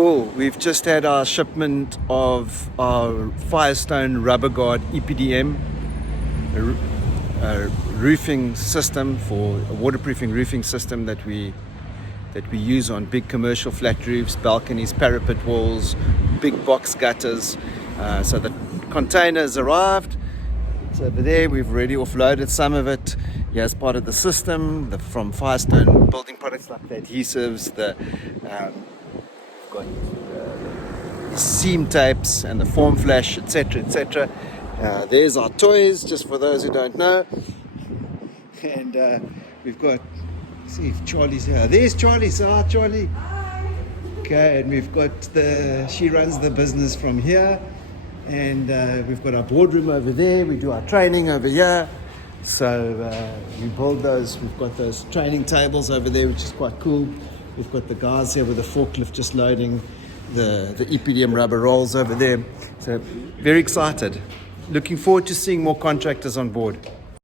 Cool. We've just had our shipment of our Firestone RubberGard EPDM roofing system, for a waterproofing roofing system that we use on big commercial flat roofs, balconies, parapet walls, big box gutters. So the containers arrived. It's over there. We've already offloaded some of it. Yeah, as part of the system, from Firestone building products like the adhesives, we've got seam tapes and the form flash, etc., etc. There's our toys, just for those who don't know. And we've got, see if Charlie's here. There's Charlie. So, hi, Charlie. Hi. Okay, and we've got she runs the business from here. And we've got our boardroom over there. We do our training over here. So we build those. We've got those training tables over there, which is quite cool. We've got the guys here with the forklift just loading the EPDM rubber rolls over there. So very excited. Looking forward to seeing more contractors on board.